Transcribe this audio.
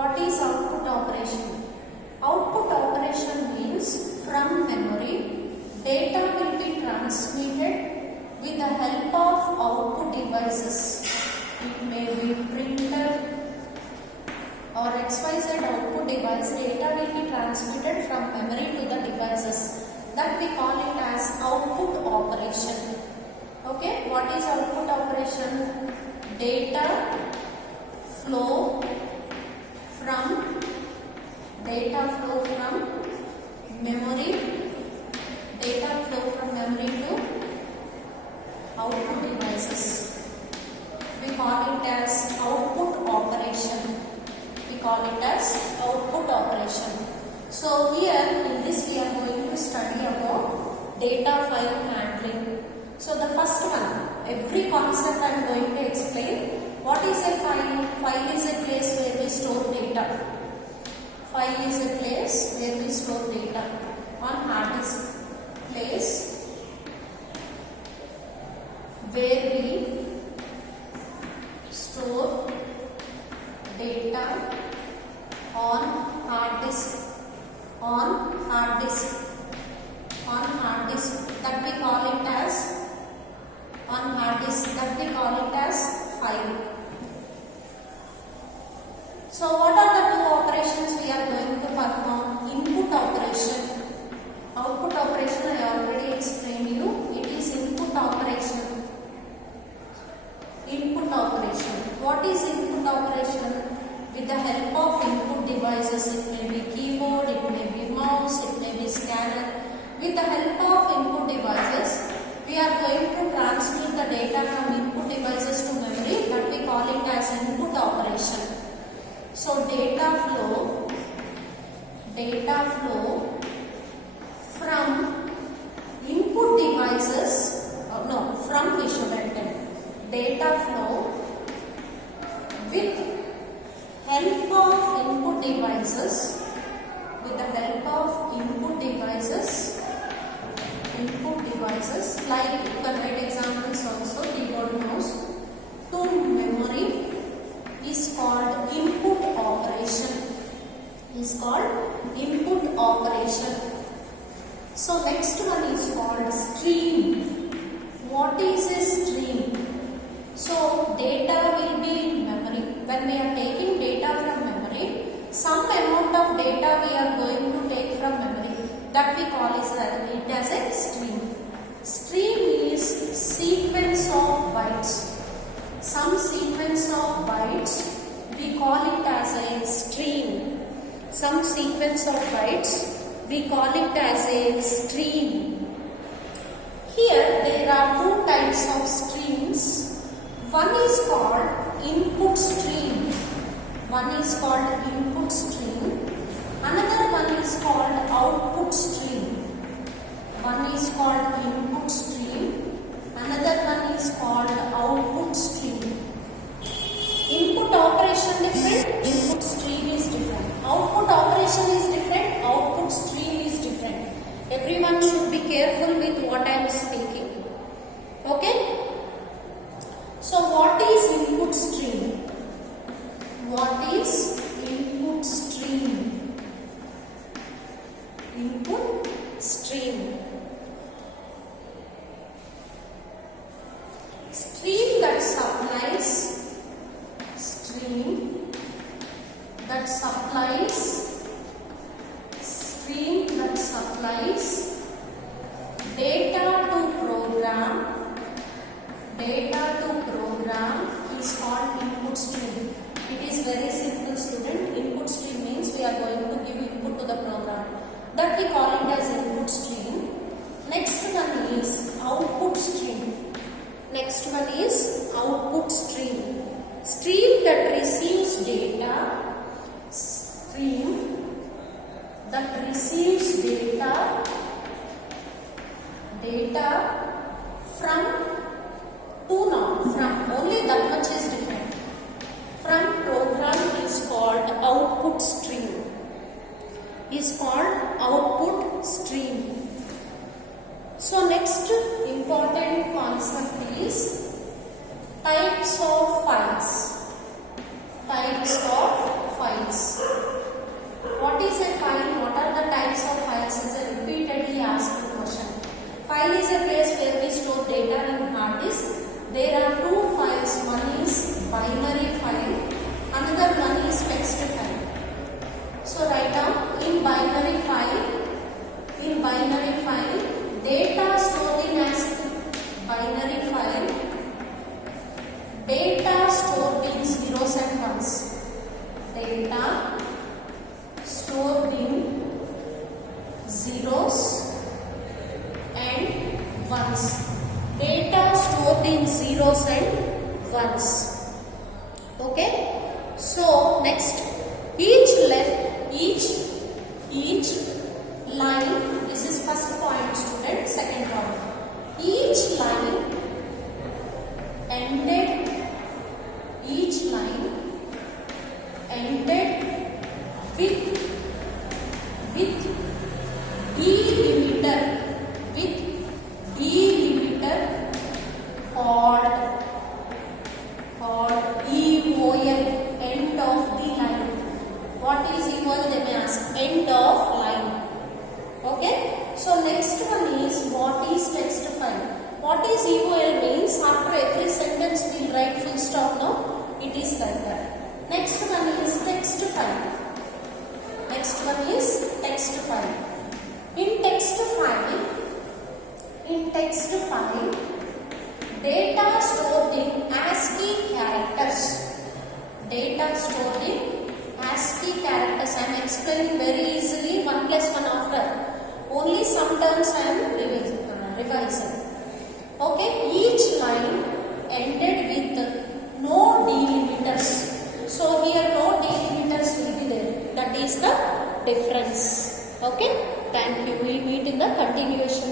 What is output operation? Output operation means from memory, data will be transmitted with the help of output devices. It may be printer or XYZ output device. Data will be transmitted from memory to the devices. That we call it as output operation. Okay, what is output operation? Data flow from memory, data flow from memory to output devices. We call it as output operation. We call it as output operation. So here in this we are going to study about data file handling. So the first one, every concept I am going to explain. What is a file? File is a place where we store data. File is a place where we store data on hard disk. Place where we store data on hard disk. On hard disk. On hard disk. That we call it as on hard disk. That we call it as file. So what are the two operations we are going to perform? Input operation. Output operation I already explained you. It is input operation. Input operation. What is input operation? With the help of input devices, it may be keyboard, it may be mouse, it may be scanner. With the help of input devices, we are going to transmit the data from input devices to memory, but we call it as input operation. So data flow from input devices, from instrumental. Data flow with help of input devices, with the help of input devices, like you can write examples also, keyboard, mouse, to memory is called input operation. So next one is called stream. What is a stream? So data will be in memory. When we are taking data from memory, some amount of data we are going to take from memory. That we call it as a stream. Stream is sequence of bytes. Some sequence of bytes, we call it as a stream. Some sequence of bytes, we call it as a stream. Here there are two types of streams. One is called input stream. Another one is called output stream. One is called input stream. Another one is called output stream. Input operation different, input stream is different. Output operation is different, output stream is different. Everyone should be careful with what I am speaking. Okay? So what is input stream? What is input stream? Input stream. Stream that supplies data to program is called input stream. It is very simple, student. Input stream means we are going to give input to the program. That we call it as input stream. Next one is output stream. Stream that receives data. From only that much is different. From program is called output stream. So next important concept is types of files. files. What is a file? What are the types of files? Is a repeatedly asked question. File is a place where we store data in hard disk. There are two files. One is binary file. Another one is text file. So write down in binary file. In binary file, data stored in ASCII. Binary file, data stored in zeros and ones. Data stored in zeros and ones. Data stored in zeros and ones. Okay. So next, each line. This is first point, student. Second point. Each line ended with delimiter called EOL, end of the line. What is EOL? They may ask. End of line. Okay. So next one is what is text file. What is EOL means? After every sentence we write full stop. No, it is like that. Next one is text file. Next one is text file. In text file, data stored in ASCII characters. Data stored in ASCII characters. I am explaining very easily. 1 plus 1 after. Only some terms I am revising. Okay, each line ended with no delimiters. So here no delimiters will be there. That is the difference. Okay, thank you. We will meet in the continuation